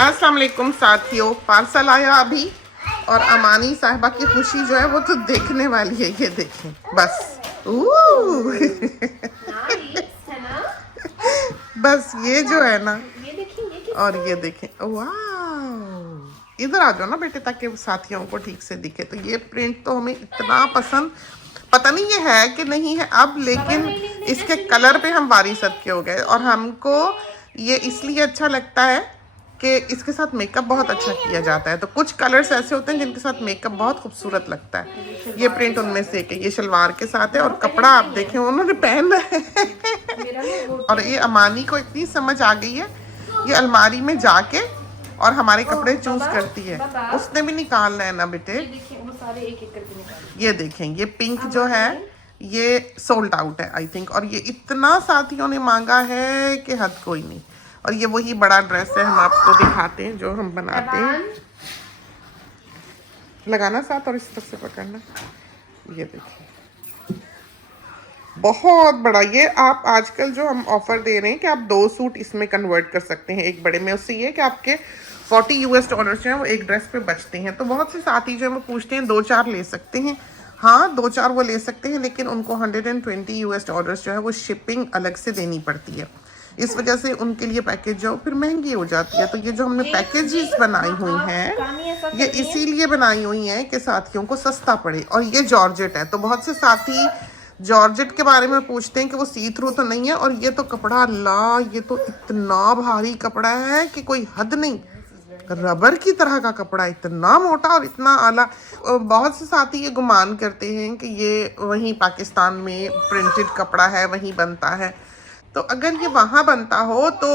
अस्सलाम वालेकुम साथियों, पार्सल आया अभी और अमानी साहिबा की खुशी जो है वो तो देखने वाली है। ये देखें बस बस ये जो है ना, और ये देखें, वाह, इधर आ जाओ ना बेटे ताकि साथियों को ठीक से दिखे। तो ये प्रिंट तो हमें इतना पसंद, पता नहीं ये है कि नहीं है अब, लेकिन इसके कलर पे हम वारी सबके हो गए। और हमको ये इसलिए अच्छा लगता है कि इसके साथ मेकअप बहुत अच्छा किया जाता है। तो कुछ कलर्स ऐसे होते हैं जिनके साथ मेकअप बहुत खूबसूरत लगता है। ये प्रिंट उनमें से एक है। ये शलवार के साथ है और कपड़ा आप देखें उन्होंने पहना है और ये अमानी को इतनी समझ आ गई है, ये अलमारी में जाके और हमारे कपड़े चूज करती है। उसने भी निकालना है ना बेटे। ये देखें, ये पिंक जो है ये सोल्ड आउट है आई थिंक, और ये इतना साथियों ने मांगा है कि हद कोई नहीं। और ये वही बड़ा ड्रेस है, हम आपको दिखाते हैं जो हम बनाते हैं। लगाना साथ और इस तरह से पकड़ना। ये देखिए बहुत बड़ा। ये आप आजकल जो हम ऑफर दे रहे हैं कि आप 2 सूट इसमें कन्वर्ट कर सकते हैं एक बड़े में। उससे ये कि आपके $40 जो है वो एक ड्रेस पे बचते हैं। तो बहुत से साथी जो है वो पूछते हैं 2-4 ले सकते हैं। हाँ 2-4 वो ले सकते हैं, लेकिन उनको $120 जो है वो शिपिंग अलग से देनी पड़ती है। इस वजह से उनके लिए पैकेज जो फिर महंगी हो जाती है। तो ये जो हमने पैकेजेस बनाई हुई हैं ये इसीलिए बनाई हुई हैं कि साथियों को सस्ता पड़े। और ये जॉर्जेट है, तो बहुत से साथी जॉर्जेट के बारे में पूछते हैं कि वो सी थ्रू तो नहीं है। और ये तो कपड़ा ये तो इतना भारी कपड़ा है कि कोई हद नहीं। रबर की तरह का कपड़ा, इतना मोटा और इतना आला। बहुत से साथी ये गुमान करते हैं कि ये वहीं पाकिस्तान में प्रिंटेड कपड़ा है, वहीं बनता है। तो अगर ये वहाँ बनता हो तो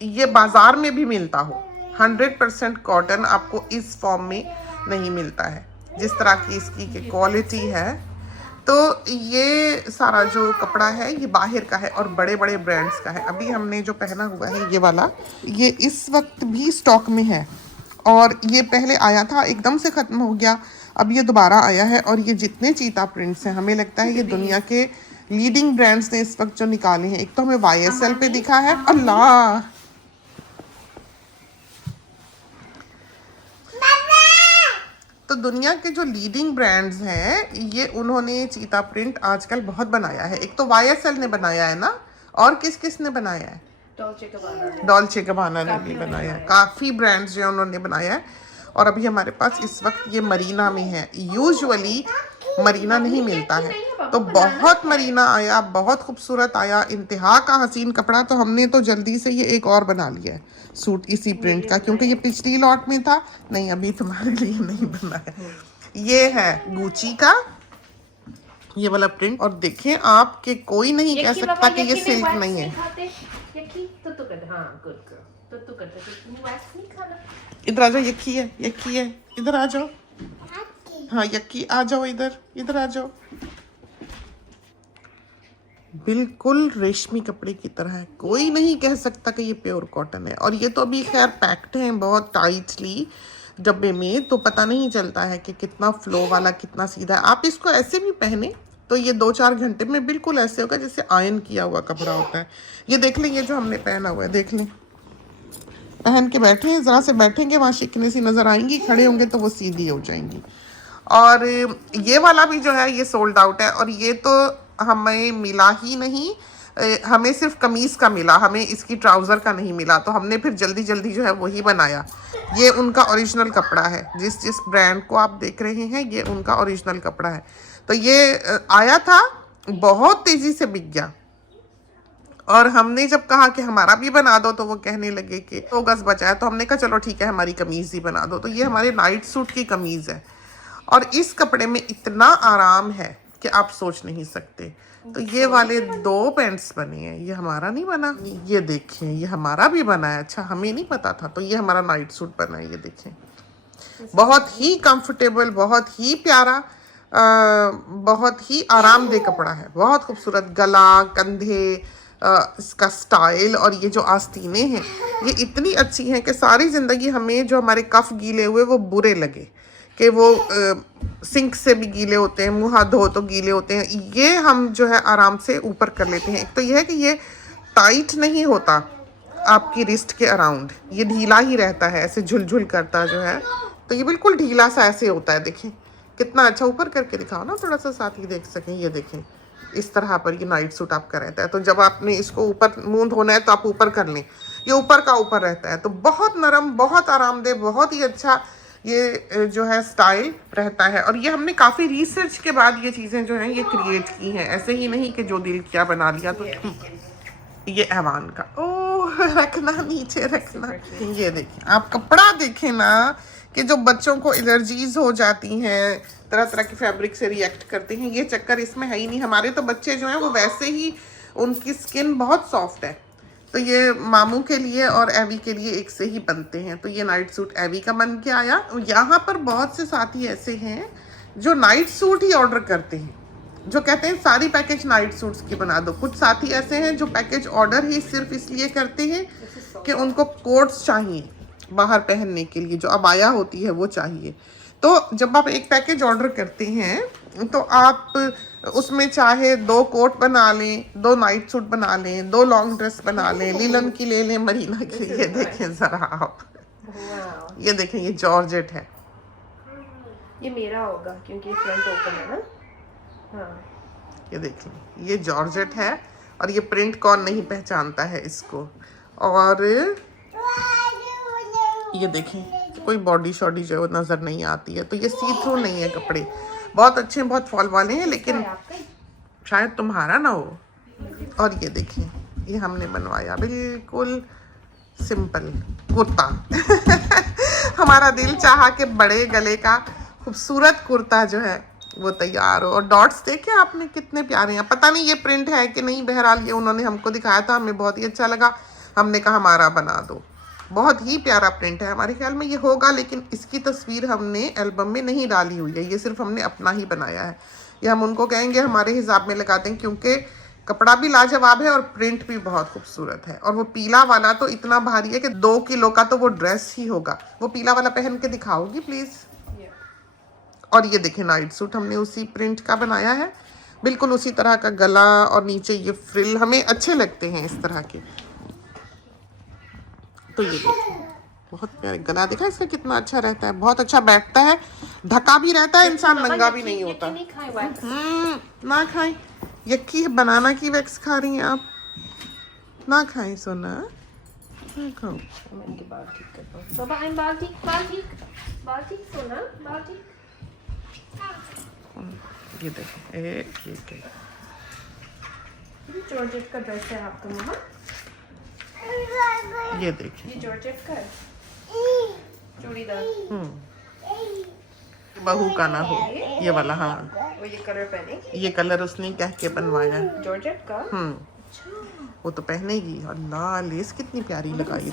ये बाज़ार में भी मिलता हो। 100% कॉटन आपको इस फॉर्म में नहीं मिलता है जिस तरह की इसकी क्वालिटी है। तो ये सारा जो कपड़ा है ये बाहर का है और बड़े बड़े ब्रांड्स का है। अभी हमने जो पहना हुआ है ये वाला, ये इस वक्त भी स्टॉक में है। और ये पहले आया था एकदम से ख़त्म हो गया, अब ये दोबारा आया है। और ये जितने चीता प्रिंट्स हैं हमें लगता है ये दुनिया के लीडिंग ब्रांड्स ने इस वक्त जो निकाले हैं। एक तो हमें YSL पे दिखा है, अल्लाह तो दुनिया के जो लीडिंग ब्रांड्स हैं ये उन्होंने चीता प्रिंट आजकल बहुत बनाया है। एक तो YSL ने बनाया है ना, और किस किस ने बनाया है? डॉल्चे गबाना ने भी बनाया है। काफ़ी ब्रांड्स जो उन्होंने बनाया है। और अभी हमारे पास इस वक्त ये मरीना में है। यूजुअली मरीना नहीं मिलता है, तो बहुत मरीना आया, बहुत खूबसूरत आया, इंतहा का हसीन कपड़ा। तो हमने तो जल्दी से ये एक और बना लिया है सूट इसी प्रिंट का, क्योंकि ये पिछली लॉट में था। नहीं अभी तुम्हारे लिए नहीं बना है। ये है गुची का ये वाला प्रिंट। और देखें आप कि कोई नहीं कह सकता कि ये सिल्क नहीं है। इधर आ जाओ, यक्की है, यक्की है, इधर आ जाओ। हाँ यक्की आ जाओ, इधर आ जाओ। बिल्कुल रेशमी कपड़े की तरह है, कोई नहीं कह सकता कि ये प्योर कॉटन है। और ये तो अभी खैर पैक्ड है बहुत टाइटली डब्बे में, तो पता नहीं चलता है कि कितना फ्लो वाला कितना सीधा है। आप इसको ऐसे भी पहने तो ये 2-4 घंटे में बिल्कुल ऐसे होगा जैसे आयन किया हुआ कपड़ा होता है। ये देख लें, ये जो हमने पहना हुआ है देख लें, पहन के बैठे हैं, ज़रा से बैठेंगे वहाँ शिकने सी नज़र आएंगी, खड़े होंगे तो वो सीधी हो जाएंगी। और ये वाला भी जो है ये सोल्ड आउट है। और ये तो हमें मिला ही नहीं, हमें सिर्फ कमीज़ का मिला, हमें इसकी ट्राउज़र का नहीं मिला। तो हमने फिर जल्दी जल्दी जो है वही बनाया। ये उनका ओरिजिनल कपड़ा है, जिस ब्रांड को आप देख रहे हैं ये उनका ओरिजिनल कपड़ा है। तो ये आया था, बहुत तेज़ी से बिक गया। और हमने जब कहा कि हमारा भी बना दो तो वो कहने लगे कि 2 गज़ बचा है। तो हमने कहा चलो ठीक है हमारी कमीज़ ही बना दो। तो ये हमारे नाइट सूट की कमीज़ है और इस कपड़े में इतना आराम है कि आप सोच नहीं सकते। तो ये वाले 2 पैंट्स बने हैं, ये हमारा नहीं बना। ये देखें ये हमारा भी बना है, अच्छा हमें नहीं पता था। तो ये हमारा नाइट सूट बना है, ये देखें बहुत ही कंफर्टेबल, बहुत ही प्यारा, बहुत ही आरामदेह कपड़ा है, बहुत खूबसूरत। गला, कंधे, इसका स्टाइल और ये जो आस्तीनें हैं ये इतनी अच्छी हैं कि सारी ज़िंदगी हमें जो हमारे कफ गीले हुए वो बुरे लगे कि वो सिंक से भी गीले होते हैं, मुँह हाथ धो तो गीले होते हैं, ये हम जो है आराम से ऊपर कर लेते हैं। एक तो ये है कि ये टाइट नहीं होता, आपकी रिस्ट के अराउंड। ये ढीला ही रहता है, ऐसे झुलझुल करता जो है, तो ये बिल्कुल ढीला सा ऐसे होता है। देखें कितना अच्छा, ऊपर करके दिखाओ ना थोड़ा सा, साथ ही देख सकें। ये देखें इस तरह पर ये नाइट सूट आपका रहता है। तो जब आपने इसको ऊपर मुंह धोना है तो आप ऊपर कर लें, ये ऊपर का ऊपर रहता है। तो बहुत नरम, बहुत आरामदेह, बहुत ही अच्छा ये जो है स्टाइल रहता है। और ये हमने काफ़ी रिसर्च के बाद ये चीज़ें जो हैं ये क्रिएट की हैं, ऐसे ही नहीं कि जो दिल किया बना लिया। तो ये ऐवान का, ओह रखना नीचे रखना। ये देखिए आप कपड़ा देखें ना, कि जो बच्चों को एलर्जीज हो जाती हैं, तरह तरह के फैब्रिक से रिएक्ट करते हैं, ये चक्कर इसमें है ही नहीं। हमारे तो बच्चे जो हैं वो वैसे ही, उनकी स्किन बहुत सॉफ्ट है। तो ये मामू के लिए और एवी के लिए एक से ही बनते हैं। तो ये नाइट सूट एवी का बन के आया। यहाँ पर बहुत से साथी ऐसे हैं जो नाइट सूट ही ऑर्डर करते हैं, जो कहते हैं सारी पैकेज नाइट सूट्स की बना दो। कुछ साथी ऐसे हैं जो पैकेज ऑर्डर ही सिर्फ इसलिए करते हैं कि उनको कोट्स चाहिए बाहर पहनने के लिए, जो अबाया होती है वो चाहिए। तो जब आप एक पैकेज ऑर्डर करते हैं तो आप उसमें चाहे 2 कोट बना लें, 2 नाइट सूट बना लें, 2 लॉन्ग ड्रेस बना लें, लीलन की ले लें, मरीना की। ये देखें ज़रा आप, ये देखें ये जॉर्जेट है। ये मेरा होगा क्योंकि फ्रंट ओपन है ना। हाँ ये देखें ये जॉर्जेट है, और ये प्रिंट कौन नहीं पहचानता है इसको। और ये देखें कोई बॉडी शॉडी जो है वो नज़र नहीं आती है। तो ये सी थ्रू नहीं है, कपड़े बहुत अच्छे हैं, बहुत फॉल वाले हैं, लेकिन शायद तुम्हारा ना हो। और ये देखें ये हमने बनवाया बिल्कुल सिंपल कुर्ता हमारा दिल चाहा कि बड़े गले का खूबसूरत कुर्ता जो है वो तैयार हो। और डॉट्स देखे आपने कितने प्यारे हैं। पता नहीं ये प्रिंट है कि नहीं, बहरहाल ये उन्होंने हमको दिखाया था, हमें बहुत ही अच्छा लगा, हमने कहा हमारा बना दो। बहुत ही प्यारा प्रिंट है, हमारे ख्याल में ये होगा, लेकिन इसकी तस्वीर हमने एल्बम में नहीं डाली हुई है, ये सिर्फ हमने अपना ही बनाया है। ये हम उनको कहेंगे हमारे हिसाब में लगा दें, क्योंकि कपड़ा भी लाजवाब है और प्रिंट भी बहुत खूबसूरत है। और वो पीला वाला तो इतना भारी है कि 2 किलो का तो वो ड्रेस ही होगा। वो पीला वाला पहन के दिखाओगी प्लीज़। और ये देखें नाइट सूट हमने उसी प्रिंट का बनाया है, बिल्कुल उसी तरह का गला, और नीचे ये फ्रिल हमें अच्छे लगते हैं इस तरह के। तो ये देखें बहुत प्यारा गला, देखा इसका कितना अच्छा रहता है, बहुत अच्छा बैठता है, ढका भी रहता है, इंसान नंगा भी नहीं होता। ना खाएं, यक्की बनाना की वैक्स खा रही हैं आप, ना खाएं सोना, ना खाओ। बाल ठीक करता हूँ बाबा, बाल ठीक सोना, बाल ठीक। ये देखो ये जॉर्जेट का ड्रेस है आपका मम्मा, ये देखिए ये जॉर्जेट का चूड़ीदार। बहू का ना हो ये वाला। हाँ वो ये कलर पहने, ये कलर उसने कह के बनवाया जॉर्जेट का। वो तो पहनेगी। अल्लाह लेस कितनी प्यारी लगाई।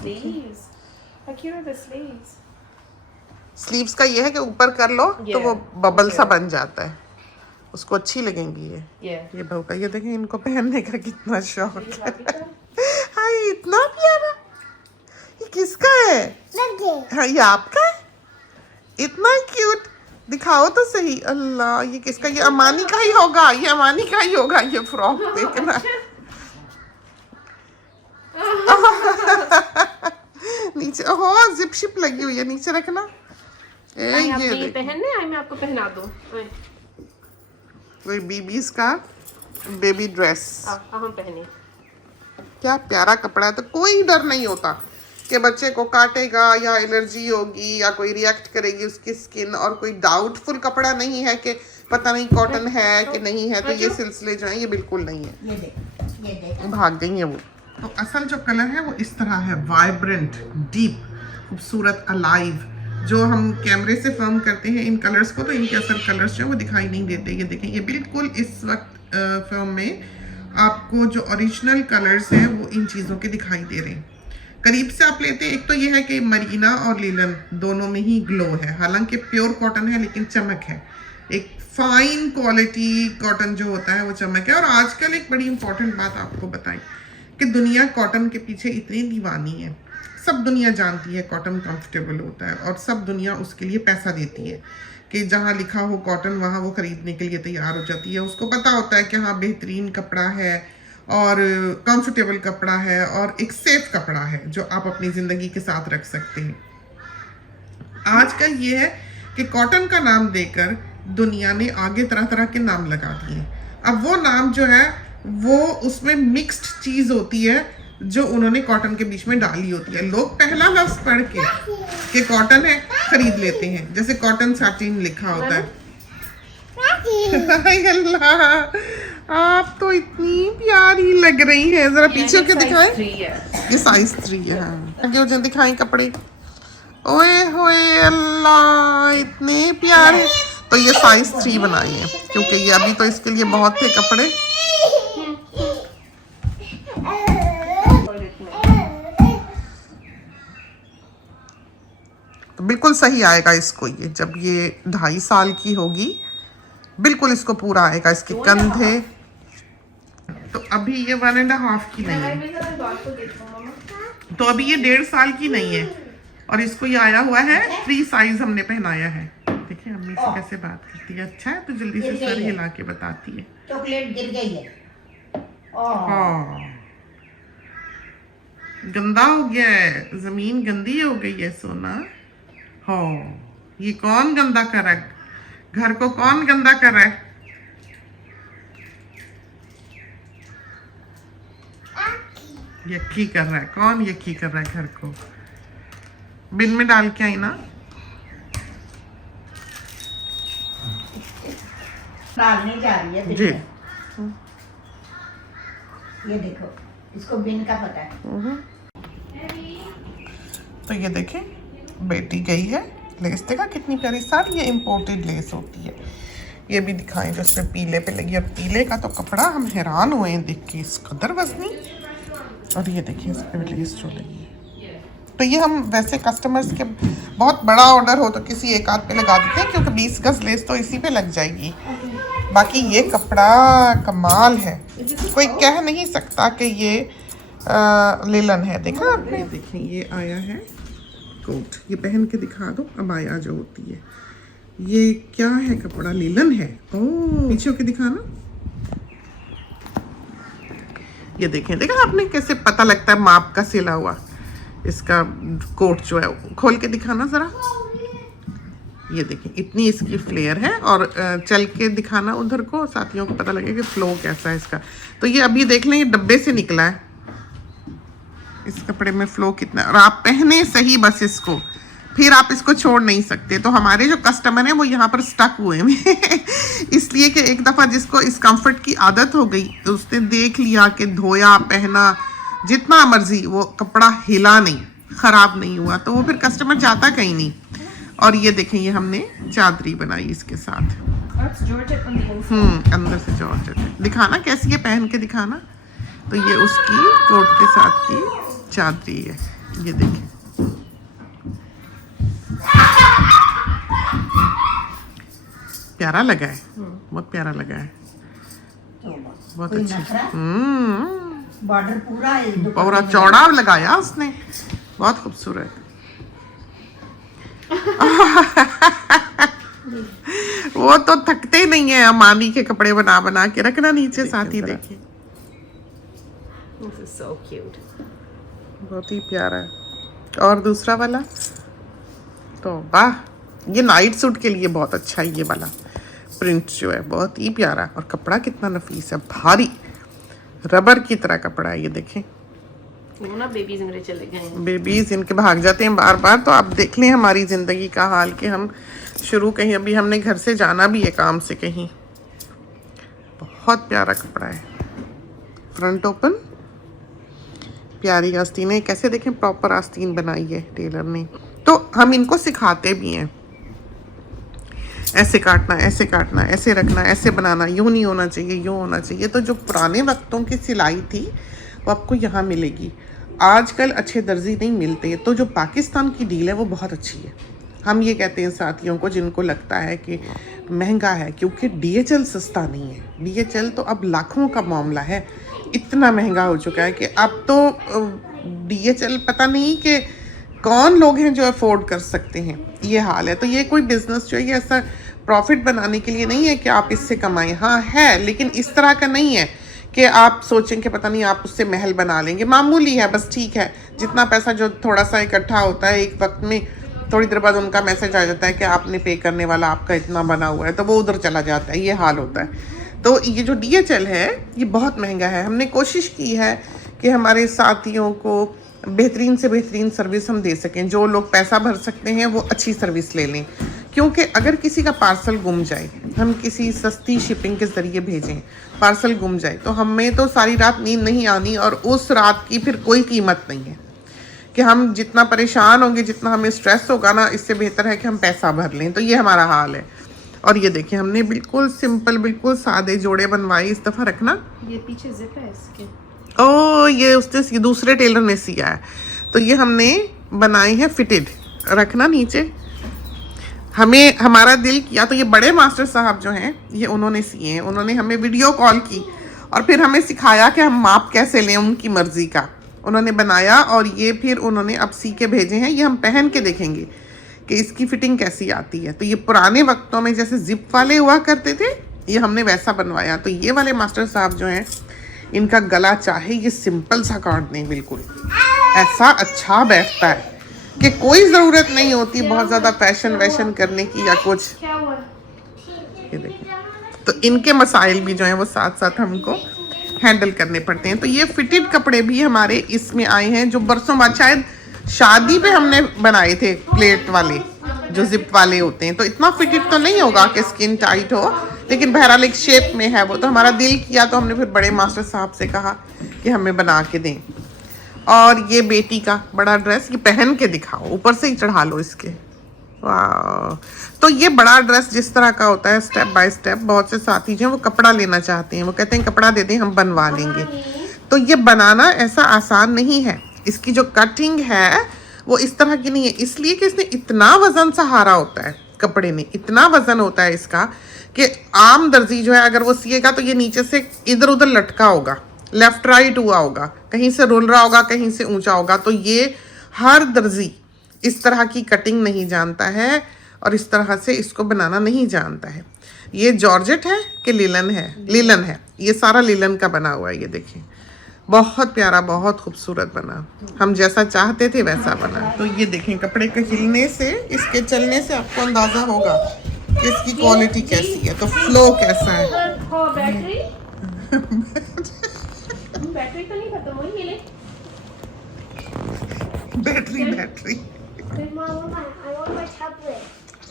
स्लीव्स का ये है कि ऊपर कर लो तो वो बबल सा बन जाता है, उसको अच्छी लगेंगी ये बहू का। ये देखें इनको पहनने का कितना शौक है। हाय इतना प्यारा, ये किसका है? हाँ ये आपका है, इतना क्यूट, दिखाओ तो सही। अल्लाह ये किसका? ये अमानी का ही होगा, ये अमानी का ही होगा। ये फ्रॉक देखना नीचे हो जिप शिप लगी हुई है, नीचे रखना। ये पहनने आए, मैं आपको पहना दूं। कोई बीबीज का बेबी ड्रेस, हम पहने। क्या प्यारा कपड़ा है। तो कोई डर नहीं होता कि बच्चे को काटेगा या एलर्जी होगी या कोई रिएक्ट करेगी उसकी स्किन, और कोई डाउटफुल कपड़ा नहीं है कि पता नहीं कॉटन है कि नहीं है। तो ये सिलसिले जो है ये बिल्कुल नहीं है। ये भाग गई है वो। तो असल जो कलर है वो इस तरह है, वाइब्रेंट, डीप, खूबसूरत, अलाइव। जो हम कैमरे से फिल्म करते हैं इन कलर्स को, तो इनके असल कलर्स जो है वो दिखाई नहीं देते। ये देखें ये बिल्कुल इस वक्त फिल्म में आपको जो ओरिजिनल कलर्स हैं वो इन चीज़ों के दिखाई दे रहे हैं। करीब से आप लेते हैं, एक तो ये है कि मरीना और लीलन दोनों में ही ग्लो है, हालांकि प्योर कॉटन है लेकिन चमक है। एक फाइन क्वालिटी कॉटन जो होता है वो चमक है। और आजकल एक बड़ी इंपॉर्टेंट बात आपको बताएं कि दुनिया कॉटन के पीछे इतनी दीवानी है। सब दुनिया जानती है कॉटन कंफर्टेबल होता है, और सब दुनिया उसके लिए पैसा देती है कि जहाँ लिखा हो कॉटन वहाँ वो ख़रीदने के लिए तैयार हो जाती है। उसको पता होता है कि हाँ बेहतरीन कपड़ा है और कंफर्टेबल कपड़ा है और एक सेफ कपड़ा है जो आप अपनी ज़िंदगी के साथ रख सकते हैं। आजकल ये है कि कॉटन का नाम देकर दुनिया ने आगे तरह तरह के नाम लगा दिए। अब वो नाम जो है वो उसमें मिक्स्ड चीज़ होती है जो उन्होंने कॉटन के बीच में डाली होती है। लोग पहला लफ्ज़ पढ़ के कि कॉटन है खरीद लेते हैं, जैसे कॉटन साटिन लिखा होता है। हाय अल्लाह, आप तो इतनी प्यारी लग रही है। जरा पीछे के दिखाएं। ये साइज 3 है। हाँ जो दिखाएं कपड़े। ओए होए अल्लाह, इतने प्यारे। तो ये साइज 3 बनाई है क्योंकि ये अभी तो इसके लिए बहुत थे कपड़े। तो बिल्कुल सही आएगा इसको, ये जब ये 2.5 साल की होगी बिल्कुल इसको पूरा आएगा। इसके कंधे तो अभी ये 1.5 की नहीं है, तो अभी ये 1.5 साल की नहीं है और इसको ये आया हुआ है 3 साइज हमने पहनाया है। देखिए अम्मी से कैसे बात करती है। अच्छा है तो जल्दी से सर हिला के बताती है। चॉकलेट गिर गई है। हाँ गंदा हो गया है, जमीन गंदी हो गई है सोना। हाँ ये कौन गंदा कर रहा है, घर को कौन गंदा कर रहा है? यक्की कर रहा है। कौन यक्की कर रहा है घर को? बिन में डाल के आई ना। डालने जा रही है जी। ये देखो, इसको बिन का पता है। तो ये देखें बेटी गई है। लेस देखा कितनी प्यारी सारी, ये इम्पोर्टेड लेस होती है। ये भी दिखाएं जो इसमें पीले पे लगी। और पीले का तो कपड़ा हम हैरान हुए हैं देख के, इस कदर वजनी। और ये देखिए इस पे लेस जो लगी है। तो ये हम वैसे कस्टमर्स के बहुत बड़ा ऑर्डर हो तो किसी एक आध पे लगा देते हैं क्योंकि 20 गज लेस तो इसी पे लग जाएगी। बाकी ये कपड़ा कमाल है, कोई कह नहीं सकता कि ये लिलन है। देखा आपने? देखिए ये आया है कोट, ये पहन के दिखा दो। अब आया जो होती है ये क्या है कपड़ा? लिलन है। ओह पीछे होके दिखाना। ये देखें, देखा आपने कैसे पता लगता है माप का सिला हुआ इसका कोट जो है। खोल के दिखाना जरा। ये देखें इतनी इसकी फ्लेयर है और चल के दिखाना उधर को, साथियों को पता लगे कि फ्लो कैसा है इसका। तो ये अभी देख लें, ये डब्बे से निकला है। इस कपड़े में फ्लो कितना, और आप पहने सही बस इसको, फिर आप इसको छोड़ नहीं सकते। तो हमारे जो कस्टमर हैं वो यहाँ पर स्टक हुए हैं इसलिए कि एक दफ़ा जिसको इस कंफर्ट की आदत हो गई तो उसने देख लिया कि धोया पहना जितना मर्जी, वो कपड़ा हिला नहीं, ख़राब नहीं हुआ, तो वो फिर कस्टमर जाता कहीं नहीं। और ये देखें ये हमने चादरी बनाई इसके साथ। अंदर से जॉर्जेट है। दिखाना कैसी है, पहन के दिखाना। तो ये उसकी कोट के साथ की चादरी है। ये देखें प्यारा लगा है, बहुत प्यारा लगा है, बहुत अच्छा। बॉर्डर पूरा है, पूरा चौड़ा लगाया उसने, बहुत खूबसूरत। वो तो थकते नहीं है अमानी के कपड़े बना बना के रखना नीचे। साथ ही देखिए so cute. बहुत ही प्यारा है। और दूसरा वाला तो वाह, ये नाइट सूट के लिए बहुत अच्छा है। ये वाला प्रिंट जो है बहुत ही प्यारा, और कपड़ा कितना नफीस है, भारी रबर की तरह कपड़ा है। ये देखें वो ना बेबीज मेरे चले गए हैं, बेबीज इनके भाग जाते हैं बार बार। तो आप देख लें हमारी ज़िंदगी का हाल कि हम शुरू कहीं, अभी हमने घर से जाना भी है काम से कहीं। बहुत प्यारा कपड़ा है। फ्रंट ओपन, प्यारी आस्तीनें, कैसे देखें प्रॉपर आस्तीन बनाई है टेलर ने। तो हम इनको सिखाते भी हैं, ऐसे काटना, ऐसे काटना, ऐसे रखना, ऐसे बनाना, यूँ नहीं होना चाहिए, यूँ होना चाहिए। तो जो पुराने वक्तों की सिलाई थी वो आपको यहाँ मिलेगी। आजकल अच्छे दर्जी नहीं मिलते, तो जो पाकिस्तान की डील है वो बहुत अच्छी है। हम ये कहते हैं साथियों को जिनको लगता है कि महंगा है, क्योंकि DHL सस्ता नहीं है। DHL तो अब लाखों का मामला है, इतना महंगा हो चुका है कि अब तो DHL पता नहीं कि कौन लोग हैं जो अफोर्ड कर सकते हैं, ये हाल है। तो ये कोई बिजनेस जो है ये ऐसा प्रॉफिट बनाने के लिए नहीं है कि आप इससे कमाएं। हाँ है, लेकिन इस तरह का नहीं है कि आप सोचें कि पता नहीं आप उससे महल बना लेंगे। मामूली है बस, ठीक है। जितना पैसा जो थोड़ा सा इकट्ठा होता है एक वक्त में, थोड़ी देर बाद उनका मैसेज आ जाता है कि आपने पे करने वाला आपका इतना बना हुआ है, तो वो उधर चला जाता है। ये हाल होता है। तो ये जो DHL है ये बहुत महंगा है। हमने कोशिश की है कि हमारे साथियों को बेहतरीन से बेहतरीन सर्विस हम दे सकें। जो लोग पैसा भर सकते हैं वो अच्छी सर्विस ले लें, क्योंकि अगर किसी का पार्सल गुम जाए, हम किसी सस्ती शिपिंग के ज़रिए भेजें, पार्सल गुम जाए तो हमें तो सारी रात नींद नहीं आनी, और उस रात की फिर कोई कीमत नहीं है। कि हम जितना परेशान होंगे, जितना हमें स्ट्रेस होगा ना, इससे बेहतर है कि हम पैसा भर लें। तो ये हमारा हाल है। और ये देखिए हमने बिल्कुल सिंपल, बिल्कुल सादे जोड़े बनवाए। इस दफ़ा रखना, ये पीछे जिप है इसके। ओ ये दूसरे टेलर ने सिया है, तो ये हमने बनाए हैं फिटेड। रखना नीचे। हमें हमारा दिल किया तो ये बड़े मास्टर साहब जो हैं ये उन्होंने सिए हैं। उन्होंने हमें वीडियो कॉल की और फिर हमें सिखाया कि हम माप कैसे लें उनकी मर्ज़ी का। उन्होंने बनाया और ये फिर उन्होंने अब सी के भेजे हैं। ये हम पहन के देखेंगे कि इसकी फिटिंग कैसी आती है। तो ये पुराने वक्तों में जैसे जिप वाले हुआ करते थे, ये हमने वैसा बनवाया। तो ये वाले मास्टर साहब जो हैं इनका गला चाहे ये सिंपल सा काट दें, बिल्कुल ऐसा अच्छा बैठता है कि कोई ज़रूरत नहीं होती बहुत ज़्यादा फैशन वैशन करने की या कुछ। क्या हुआ? ये देखिए, तो इनके मसाइल भी जो हैं वो साथ साथ हमको हैंडल करने पड़ते हैं। तो ये फिटेड कपड़े भी हमारे इसमें आए हैं, जो बरसों बाद शायद शादी पे हमने बनाए थे, प्लेट वाले जो जिप वाले होते हैं। तो इतना फिटेड तो नहीं होगा कि स्किन टाइट हो, लेकिन बहरहाल एक शेप में है वो। तो हमारा दिल किया तो हमने फिर बड़े मास्टर साहब से कहा कि हमें बना के दें। और ये बेटी का बड़ा ड्रेस, ये पहन के दिखाओ, ऊपर से ही चढ़ा लो इसके। वाह। तो ये बड़ा ड्रेस जिस तरह का होता है, स्टेप बाय स्टेप, बहुत से साथी जो हैं वो कपड़ा लेना चाहते हैं। वो कहते हैं कपड़ा दे दें, हम बनवा लेंगे। तो ये बनाना ऐसा आसान नहीं है। इसकी जो कटिंग है वो इस तरह की नहीं है, इसलिए कि इसने इतना वजन सहारा होता है, कपड़े में इतना वजन होता है इसका कि आम दर्जी जो है अगर वो सिएगा तो ये नीचे से इधर उधर लटका होगा, लेफ्ट राइट हुआ होगा, कहीं से रोल रहा होगा, कहीं से ऊंचा होगा। तो ये हर दर्जी इस तरह की कटिंग नहीं जानता है और इस तरह से इसको बनाना नहीं जानता है। ये जॉर्जेट है कि लिलन है? लिलन है। ये सारा लिलन का बना हुआ है। ये देखिए बहुत प्यारा, बहुत खूबसूरत बना। हम जैसा चाहते थे वैसा बना। तो ये देखें कपड़े के हिलने से, इसके चलने से आपको अंदाज़ा होगा कि इसकी क्वालिटी कैसी है, तो फ्लो कैसा है। बैटरी बैटरी तो नहीं खत्म हुई? ये ले battery Mama, I want my tablet.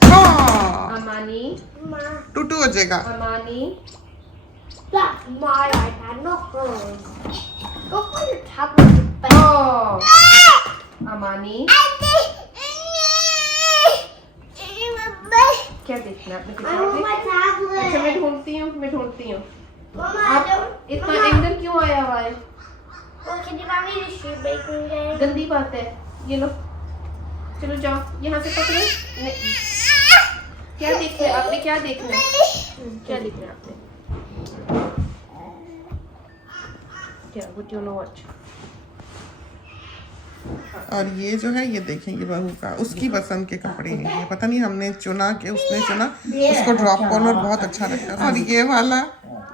हाँ, अमानी, Mama, टूटू हो जाएगा। अमानी, that's my iPad, not hers. Go put your tablet in bed. ओ अमानी, क्या देखना आपने? I want my tablet. अच्छा मैं ढूंढती हूँ। Mama, I आप don't. इतना Mama, अंदर क्यों आया हुआ है? well, can you buy me the shoe baking game? गंदी बात है। ये लो, चलो जाओ यहाँ से पकड़ो। क्या देखना है आपने? क्या देखना है? क्या देखना है आपने? क्या would you know what? और ये जो है ये देखेंगे बहू का, उसकी पसंद के कपड़े हैं ये। पता नहीं हमने चुना कि उसने चुना, उसको ड्रॉप कॉर्नर बहुत अच्छा लगता है। और ये वाला,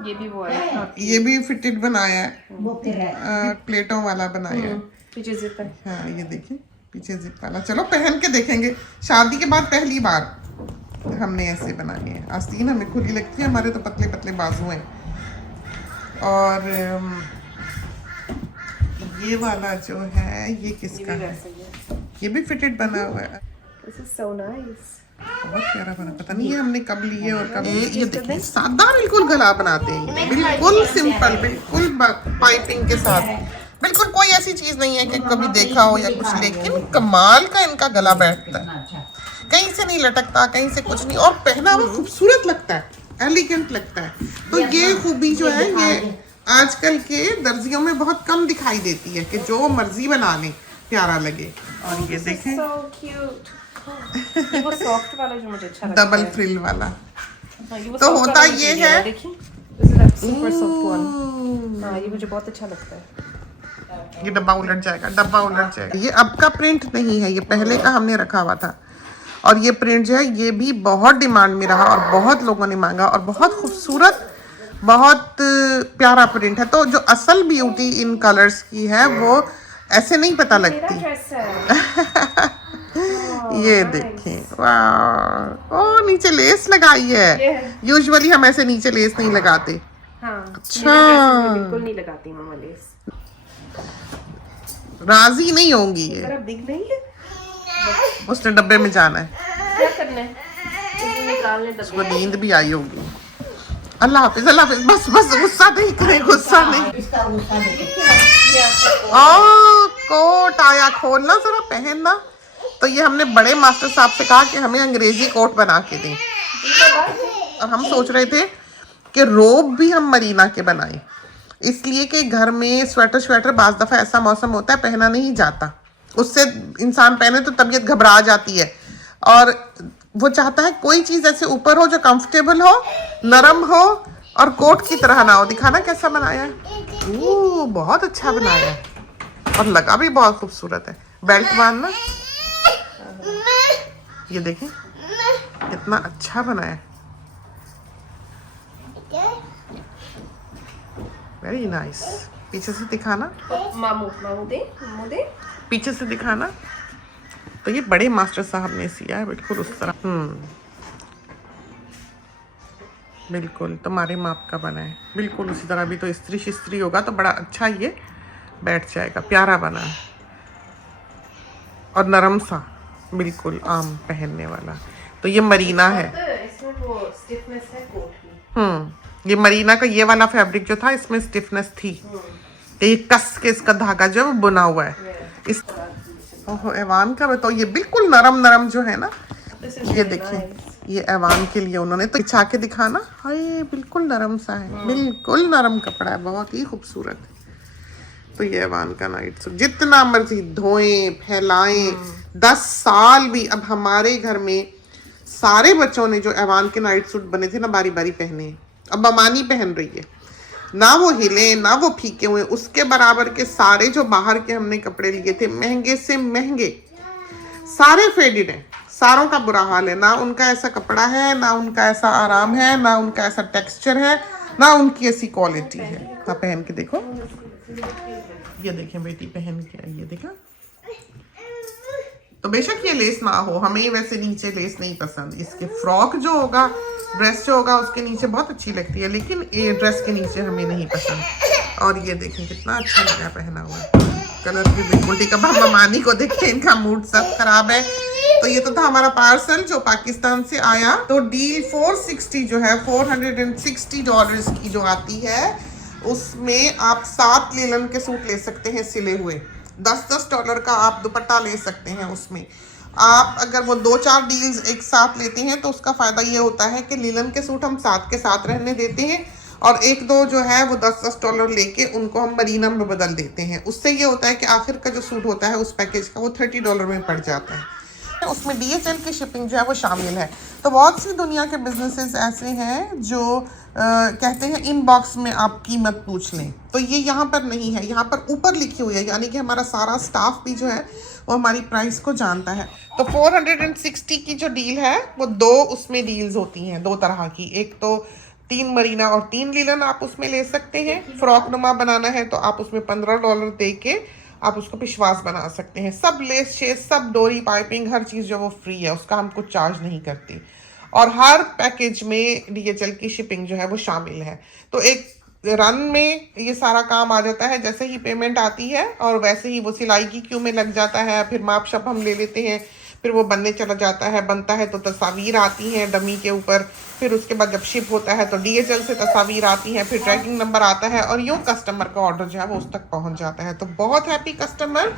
ये भी वो है, ये भी फिटेड बनाया है, प्लेटों वाला बनाया है। पीछे जिप है। हाँ ये देखिए पीछे जिप वाला। चलो पहन के देखेंगे। शादी के बाद पहली बार हमने ऐसे बनाए हैं। आस्तीन हमें खुली लगती है, हमारे तो पतले पतले बाजू हैं। और ये वाला जो है ये किसका है? ये भी फिटेड बना हुआ है। This is so nice. बहुत प्यारा बना। पता नहीं ये हमने कब लिए और कब ये देखिए सादा बिल्कुल गला बनाते हैं ये, बिल्कुल सिंपल, बिल्कुल पाइपिंग के साथ, बिल्कुल कोई ऐसी चीज नहीं है कि कभी देखा हो या कुछ, लेकिन कमाल का इनका गला बैठता है, कहीं से नहीं लटकता, कहीं से कुछ नहीं, और पहना हुआ खूबसूरत लगता है, एलिगेंट लगता है। तो ये खूबी जो है ये आजकल के दर्जियों में बहुत कम दिखाई देती है कि जो मर्जी बना लें प्यारा लगे। और ये देखें So cute. ये वो सॉफ्ट वाला जो मुझे अच्छा लगता है। डबल फ्रिल वाला। हाँ, ये वो तो soft होता वाला ये material है, देखिए, this is a super soft one. हाँ, ये मुझे बहुत अच्छा लगता है। ये डब्बा उलट जाएगा, डब्बा उलट जाएगा। ये अब का प्रिंट नहीं है, ये पहले का हमने रखा हुआ था। और ये प्रिंट जो है ये भी बहुत डिमांड में रहा और बहुत लोगों ने मांगा और बहुत खूबसूरत बहुत प्यारा प्रिंट है। तो जो असल ब्यूटी इन कलर्स की है वो ऐसे नहीं पता मेरा लगती। ड्रेस है। ये देखें, वाह, ओ नीचे लेस लगाई ये है। है। यूजुअली हम ऐसे नीचे लेस नहीं लगाते। हाँ, अच्छा। मेरे dresses में बिल्कुल नहीं लगाती मामा लेस। राजी नहीं होंगी ये। अगर अब दिख नहीं है, उसने डब्बे में जाना है, क्या करना है? इसे निकालने दो। उसको नींद भी आई होगी। अल्लाह हाफिज, अल्लाह हाफिज। बस बस, गुस्सा नहीं करे, गुस्सा नहीं। ये आपको ओ कोट आया, खोलना जरा, पहनना। तो ये हमने बड़े मास्टर साहब से कहा कि हमें अंग्रेजी कोट बना के दें, और हम सोच रहे थे कि रोब भी हम मरीना के बनाएं, इसलिए कि घर में स्वेटर स्वेटर बाज दफ़ा ऐसा मौसम होता है पहना नहीं जाता, उससे इंसान पहने तो तबीयत घबरा जाती है, और वो चाहता है कोई चीज़ ऐसे ऊपर हो जो कंफर्टेबल हो, नरम हो और कोट की तरह ना हो। दिखाना कैसा बनाया है। ओह, बहुत अच्छा बनाया है, और लगा भी बहुत खूबसूरत है। बेल्ट बांधना, ये देखें कितना अच्छा बनाया है, वेरी नाइस। पीछे से दिखाना, मामू दे। पीछे से दिखाना। तो ये बड़े मास्टर साहब ने सिया है बिल्कुल उस तरह। बिल्कुल तुम्हारे माप का बना है, बिल्कुल उसी तरह। भी तो इस्त्री शिस्त्री होगा तो बड़ा अच्छा ये बैठ जाएगा, प्यारा बना है और नरम सा, बिल्कुल आम पहनने वाला। तो ये मरीना है। इसमें वो स्टिफनेस है कोट की। ये मरीना का ये वाला फैब्रिक जो था, इसमें स्टिफनेस थी। ये कस के इसका धागा जो है वो बुना हुआ है इस। ओहो, एवान का बताओ, ये बिल्कुल नरम नरम जो है ना, ये देखिए, ये एवान के लिए उन्होंने तो बिछा के दिखाना। हाय, बिल्कुल नरम सा है, बिल्कुल नरम कपड़ा है, बहुत ही खूबसूरत है। तो ये एवान का नाइट सूट जितना मर्जी धोएं फैलाएं, 10 साल भी। अब हमारे घर में सारे बच्चों ने जो एवान के नाइट सूट बने थे ना, बारी बारी पहने। अब अमानी पहन रही है ना, वो हिले ना वो फीके हुए। उसके बराबर के सारे जो बाहर के हमने कपड़े लिए थे, महंगे से महंगे, सारे फेडेड हैं, सारों का बुरा हाल है। ना उनका ऐसा कपड़ा है, ना उनका ऐसा आराम है, ना उनका ऐसा टेक्सचर है, ना उनकी ऐसी क्वालिटी है। हाँ, पहन के देखो, ये देखें बेटी पहन के, ये देखा। तो बेशक ये लेस ना हो, हमें वैसे नीचे लेस नहीं पसंद। इसके फ्रॉक जो होगा, ड्रेस जो होगा उसके नीचे बहुत अच्छी लगती है, लेकिन ये ड्रेस के नीचे हमें नहीं पसंद। और ये देखें कितना अच्छा लगा पहना हुआ, कलर भी बिल्कुल ठीक है। अब मामानी को देखें, इनका मूड सब खराब है। तो ये तो था हमारा पार्सल जो पाकिस्तान से आया। तो डील 460 जो है, $460 की जो आती है, उसमें आप 7 लीलन के सूट ले सकते हैं सिले हुए। $10 का आप दुपट्टा ले सकते हैं उसमें। आप अगर वो 2-4 डील्स एक साथ लेते हैं तो उसका फ़ायदा ये होता है कि लीलन के सूट हम साथ के साथ रहने देते हैं, और 1-2 जो है वो $10 लेके उनको हम मरीना में बदल देते हैं। उससे ये होता है कि आखिर का जो सूट होता है उस पैकेज का, वो $30 में पड़ जाता है। उसमें DHL की शिपिंग जो है वो शामिल है। तो बहुत सी दुनिया के बिजनेसेस ऐसे हैं जो कहते हैं इनबॉक्स में आप कीमत पूछ लें, तो ये यहाँ पर नहीं है, यहाँ पर ऊपर लिखी हुई है, यानी कि हमारा सारा स्टाफ भी जो है वो हमारी प्राइस को जानता है। तो 460 की जो डील है वो 2 उसमें डील्स होती हैं, 2 तरह की। एक तो 3 मरीना और 3 लीलन आप उसमें ले सकते हैं। फ्रॉक नुमा बनाना है तो आप उसमें $15 दे के आप उसको पिशवास बना सकते हैं। सब लेस शेस, सब डोरी पाइपिंग, हर चीज़ जो वो फ्री है, उसका हम कुछ चार्ज नहीं करते। और हर पैकेज में DHL की शिपिंग जो है वो शामिल है। तो एक रन में ये सारा काम आ जाता है, जैसे ही पेमेंट आती है और वैसे ही वो सिलाई की क्यू में लग जाता है। फिर माप शप हम ले लेते हैं, फिर वो बनने चला जाता है, बनता है तो तस्वीर आती हैं डमी के ऊपर। फिर उसके बाद जब शिप होता है तो DHL से तस्वीर आती हैं, फिर ट्रैकिंग नंबर आता है, और यूँ कस्टमर का ऑर्डर जो है वो उस तक पहुंच जाता है। तो बहुत हैप्पी कस्टमर।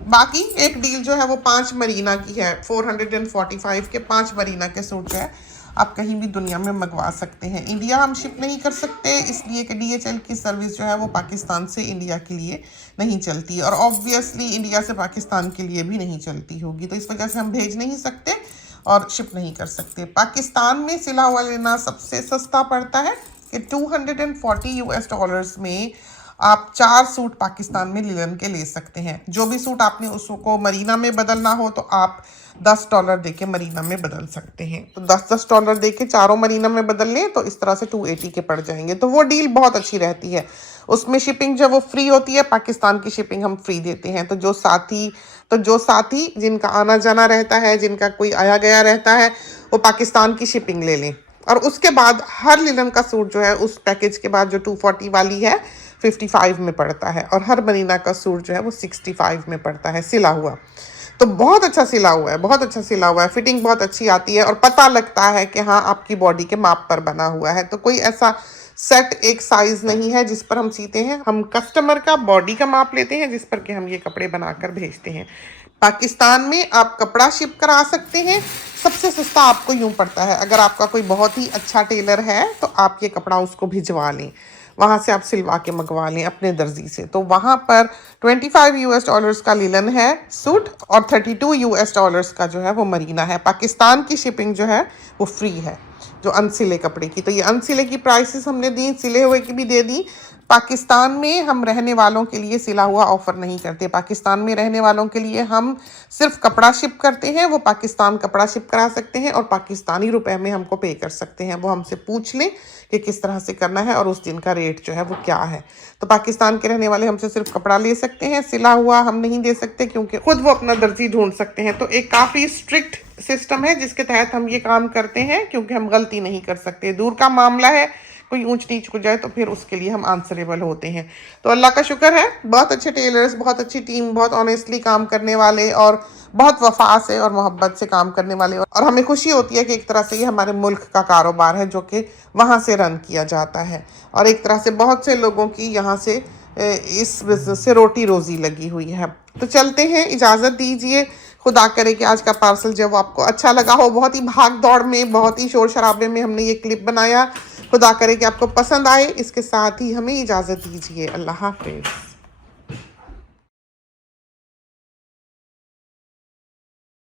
बाकी एक डील जो है वो 5 मरीना की है, 445 के 5 मरीना के सूट जो है आप कहीं भी दुनिया में मंगवा सकते हैं। इंडिया हम शिप नहीं कर सकते, इसलिए कि DHL की सर्विस जो है वो पाकिस्तान से इंडिया के लिए नहीं चलती, और ऑब्वियसली इंडिया से पाकिस्तान के लिए भी नहीं चलती होगी। तो इस वजह से हम भेज नहीं सकते और शिप नहीं कर सकते। पाकिस्तान में सिला हुआ लेना सबसे सस्ता पड़ता है कि $240 में आप 4 सूट पाकिस्तान में लिलन के ले सकते हैं। जो भी सूट आपने उसको मरीना में बदलना हो तो आप $10 दे के मरीना में बदल सकते हैं। तो $10 दे के चारों मरीना में बदल लें तो इस तरह से 280 के पड़ जाएंगे। तो वो डील बहुत अच्छी रहती है। उसमें शिपिंग जब वो फ्री होती है, पाकिस्तान की शिपिंग हम फ्री देते हैं। तो जो साथी जिनका आना जाना रहता है, जिनका कोई आया गया रहता है, वो पाकिस्तान की शिपिंग ले लें। और उसके बाद हर लिलन का सूट जो है उस पैकेज के बाद जो 240 वाली है 55 में पड़ता है, और हर मरीना का सूट जो है वो 65 में पड़ता है सिला हुआ। तो बहुत अच्छा सिला हुआ है, बहुत अच्छा सिला हुआ है। फिटिंग बहुत अच्छी आती है और पता लगता है कि हाँ आपकी बॉडी के माप पर बना हुआ है। तो कोई ऐसा सेट एक साइज नहीं है जिस पर हम सीते हैं। हम कस्टमर का बॉडी का माप लेते हैं जिस पर कि हम ये कपड़े बनाकर भेजते हैं। पाकिस्तान में आप कपड़ा शिप करा सकते हैं। सबसे सस्ता आपको यूँ पड़ता है, अगर आपका कोई बहुत ही अच्छा टेलर है तो आप ये कपड़ा उसको भिजवा लें, वहाँ से आप सिलवा के मंगवा लें अपने दर्जी से। तो वहाँ पर $25 का लिलन है सूट और $32 का जो है वो मरीना है। पाकिस्तान की शिपिंग जो है वो फ्री है जो अनसिले कपड़े की। तो ये अनसिले की प्राइसेस हमने दी, सिले हुए की भी दे दी। पाकिस्तान में हम रहने वालों के लिए सिला हुआ ऑफ़र नहीं करते। पाकिस्तान में रहने वालों के लिए हम सिर्फ कपड़ा शिप करते हैं। वो पाकिस्तान कपड़ा शिप करा सकते हैं और पाकिस्तानी रुपए में हमको पे कर सकते हैं। वो हमसे पूछ लें कि किस तरह से करना है और उस दिन का रेट जो है वो क्या है। तो पाकिस्तान के रहने वाले हमसे सिर्फ कपड़ा ले सकते हैं, सिला हुआ हम नहीं दे सकते क्योंकि खुद वो अपना दर्जी ढूंढ सकते हैं। तो एक काफ़ी स्ट्रिक्ट सिस्टम है जिसके तहत हम ये काम करते हैं, क्योंकि हम गलती नहीं कर सकते। दूर का मामला है, कोई ऊंच नीच हो जाए तो फिर उसके लिए हम आंसरेबल होते हैं। तो अल्लाह का शुक्र है, बहुत अच्छे टेलर्स, बहुत अच्छी टीम, बहुत ऑनेस्टली काम करने वाले और बहुत वफा से और मोहब्बत से काम करने वाले। और हमें खुशी होती है कि एक तरह से ये हमारे मुल्क का कारोबार है जो कि वहाँ से रन किया जाता है और एक तरह से बहुत से लोगों की यहाँ से इस बिज़नेस से रोटी रोज़ी लगी हुई है। तो चलते हैं, इजाज़त दीजिए। खुदा करे कि आज का पार्सल जब आपको अच्छा लगा हो। बहुत ही भाग दौड़ में, बहुत ही शोर शराबे में हमने ये क्लिप बनाया। खुदा करे कि आपको पसंद आए। इसके साथ ही हमें इजाज़त दीजिए। अल्लाह हाफ़िज़।